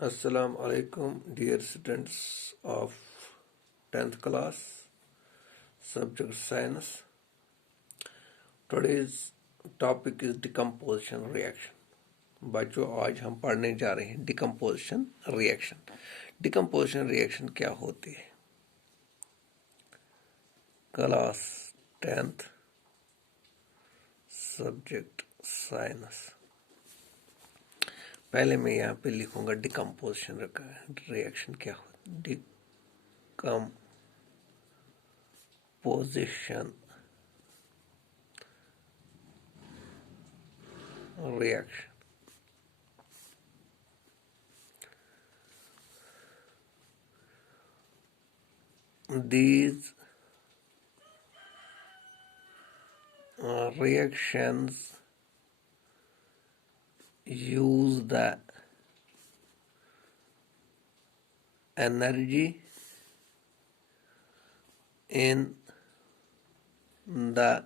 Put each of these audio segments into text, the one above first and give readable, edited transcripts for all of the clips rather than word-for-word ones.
Assalamu alaikum, dear students of 10th class, subject science. Today's topic is decomposition reaction. बच्चों आज हम पढ़ने जा रहे हैं डिकम्पोजिशन रिएक्शन। डिकम्पोजिशन रिएक्शन क्या होती है? Class 10th subject science. पहले मैं यहाँ पे लिखूंगा डिकम्पोजिशन रिएक्शन क्या होती है। Decomposition reaction. These reactions use the energy in the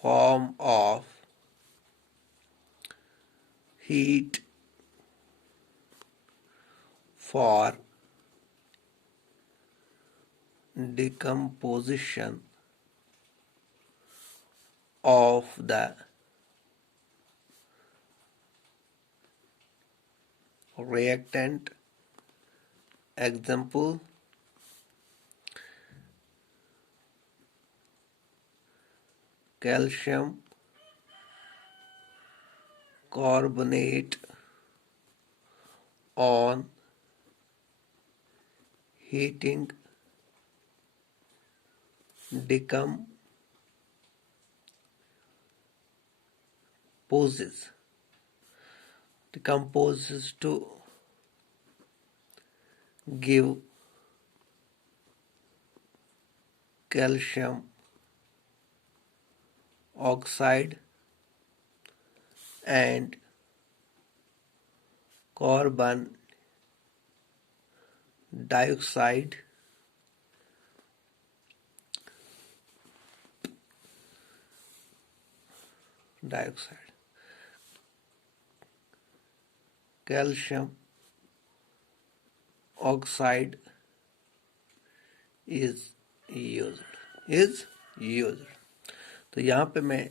form of heat for decomposition of the reactant. Example: calcium carbonate on heating decomposes to give calcium oxide and carbon dioxide. Calcium oxide is used. तो यहाँ पे मैं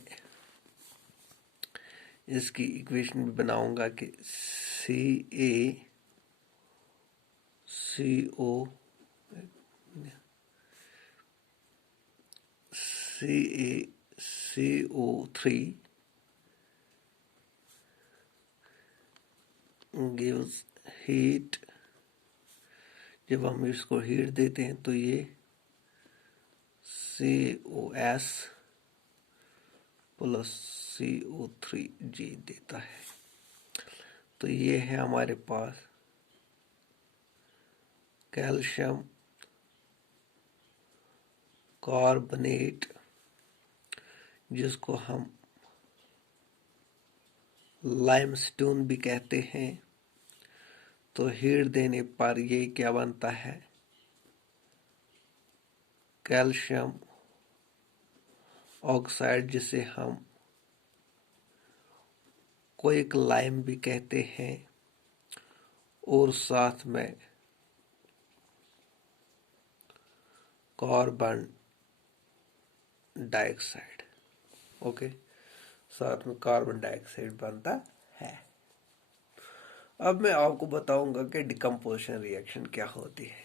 इसकी equation भी बनाऊंगा कि CaCO3 gives heat। जब हम इसको हीट देते हैं तो ये COS प्लस CO3G देता है। तो ये है हमारे पास कैल्शियम कार्बोनेट, जिसको हम लाइमस्टोन भी कहते हैं। तो हीट देने पर ये क्या बनता है? कैल्शियम ऑक्साइड, जिसे हम क्विक लाइम भी कहते हैं, और साथ में कार्बन डाइऑक्साइड। ओके, साथ में कार्बन डाइऑक्साइड बनता है। अब मैं आपको बताऊंगा कि डिकम्पोजिशन रिएक्शन क्या होती है।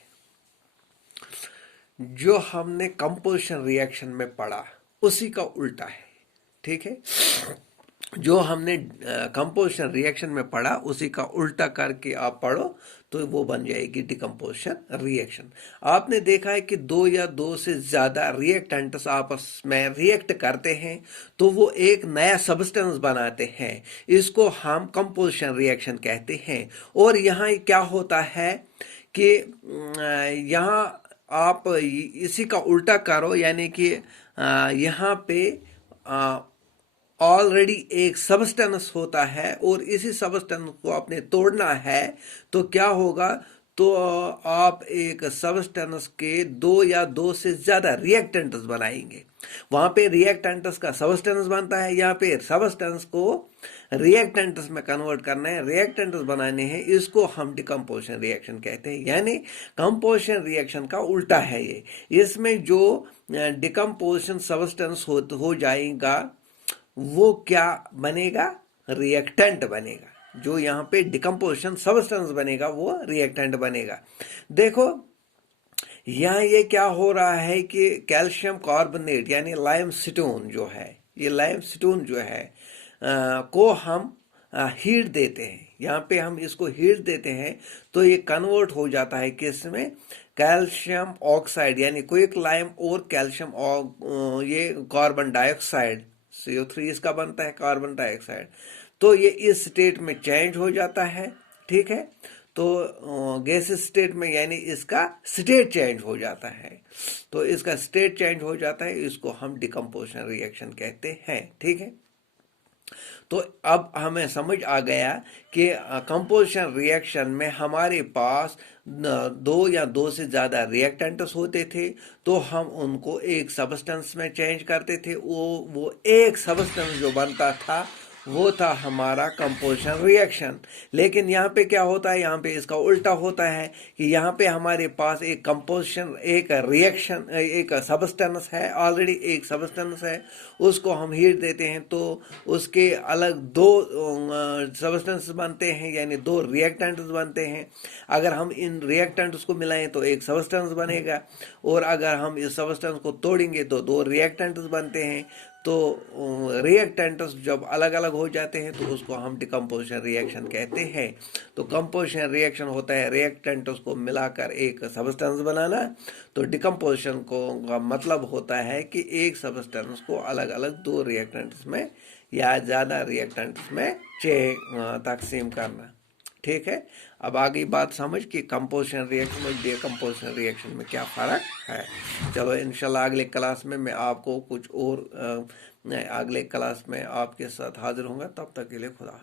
जो हमने कंपोजिशन रिएक्शन में पढ़ा उसी का उल्टा है, ठीक है। जो हमने कंपोजिशन रिएक्शन में पढ़ा उसी का उल्टा करके आप पढ़ो तो वो बन जाएगी डिकम्पोजिशन रिएक्शन। आपने देखा है कि दो या दो से ज्यादा रिएक्टेंट्स आपस में रिएक्ट करते हैं तो वो एक नया सब्सटेंस बनाते हैं। इसको हम कंपोजिशन रिएक्शन कहते हैं। और यहाँ क्या होता है कि यहाँ आप इसी का उल्टा करो, यानी कि यहाँ पे ऑलरेडी एक सबस्टेंस होता है और इसी सबस्टेंस को आपने तोड़ना है। तो क्या होगा? तो आप एक सबस्टेंस के दो या दो से ज्यादा रिएक्टेंट्स बनाएंगे। वहां पे रिएक्टेंट्स का सबस्टेंस बनता है, यहाँ पे सबस्टेंस को रिएक्टेंट्स में कन्वर्ट करना है, रिएक्टेंट्स बनाने हैं, इसको हम डिकम्पोजिशन रिएक्शन कहते हैं। यानी कंपोजिशन रिएक्शन का उल्टा है ये। इसमें जो डिकम्पोजिशन सब्सटेंस हो जाएगा वो क्या बनेगा, रिएक्टेंट बनेगा। जो यहाँ पे डिकम्पोजिशन सब्सटेंस बनेगा वो रिएक्टेंट बनेगा। देखो यहाँ ये क्या हो रहा है कि कैल्शियम कार्बोनेट यानी लाइमस्टोन जो है, ये लाइमस्टोन जो है को हम हीट देते हैं। यहाँ पे हम इसको हीट देते हैं तो ये कन्वर्ट हो जाता है किस में, कैल्शियम ऑक्साइड यानी क्विक लाइम और कैल्शियम ये कार्बन डाइऑक्साइड CO3 इसका बनता है, कार्बन डाइऑक्साइड। तो ये इस स्टेट में चेंज हो जाता है, ठीक है। तो गैस स्टेट में यानी इसका स्टेट चेंज हो जाता है, तो इसका स्टेट चेंज हो जाता है, इसको हम डिकम्पोजिशन रिएक्शन कहते हैं, ठीक है। तो अब हमें समझ आ गया कि कंपोजिशन रिएक्शन में हमारे पास दो या दो से ज़्यादा रिएक्टेंट्स होते थे, तो हम उनको एक सब्सटेंस में चेंज करते थे। वो एक सब्सटेंस जो बनता था वो था हमारा कंपोजिशन रिएक्शन। लेकिन यहाँ पे क्या होता है, यहाँ पे इसका उल्टा होता है कि यहाँ पे हमारे पास एक कंपोजिशन, एक रिएक्शन, एक सब्सटेंस है, ऑलरेडी एक सब्सटेंस है, उसको हम हीट देते हैं तो उसके अलग दो सब्सटेंस बनते हैं, यानी दो रिएक्टेंट्स बनते हैं। अगर हम इन रिएक्टेंट्स को मिलाएं तो एक सब्सटेंस बनेगा, और अगर हम इस सब्सटेंस को तोड़ेंगे तो दो रिएक्टेंट्स बनते हैं। तो रिएक्टेंट्स जब अलग अलग हो जाते हैं तो उसको हम डिकम्पोजिशन रिएक्शन कहते हैं। तो कंपोजिशन रिएक्शन होता है रिएक्टेंट्स को मिलाकर एक सब्सटेंस बनाना। तो डिकम्पोजिशन का मतलब होता है कि एक सब्सटेंस को अलग अलग दो रिएक्टेंट्स में या ज़्यादा रिएक्टेंट्स में तकसीम करना, ठीक है। अब आगे बात समझ कि कंपोजिशन रिएक्शन और डिकम्पोजिशन रिएक्शन में क्या फ़र्क है। चलो इंशाल्लाह अगले क्लास में मैं आपको कुछ और अगले क्लास में आपके साथ हाजिर होऊंगा। तब तक के लिए खुदा।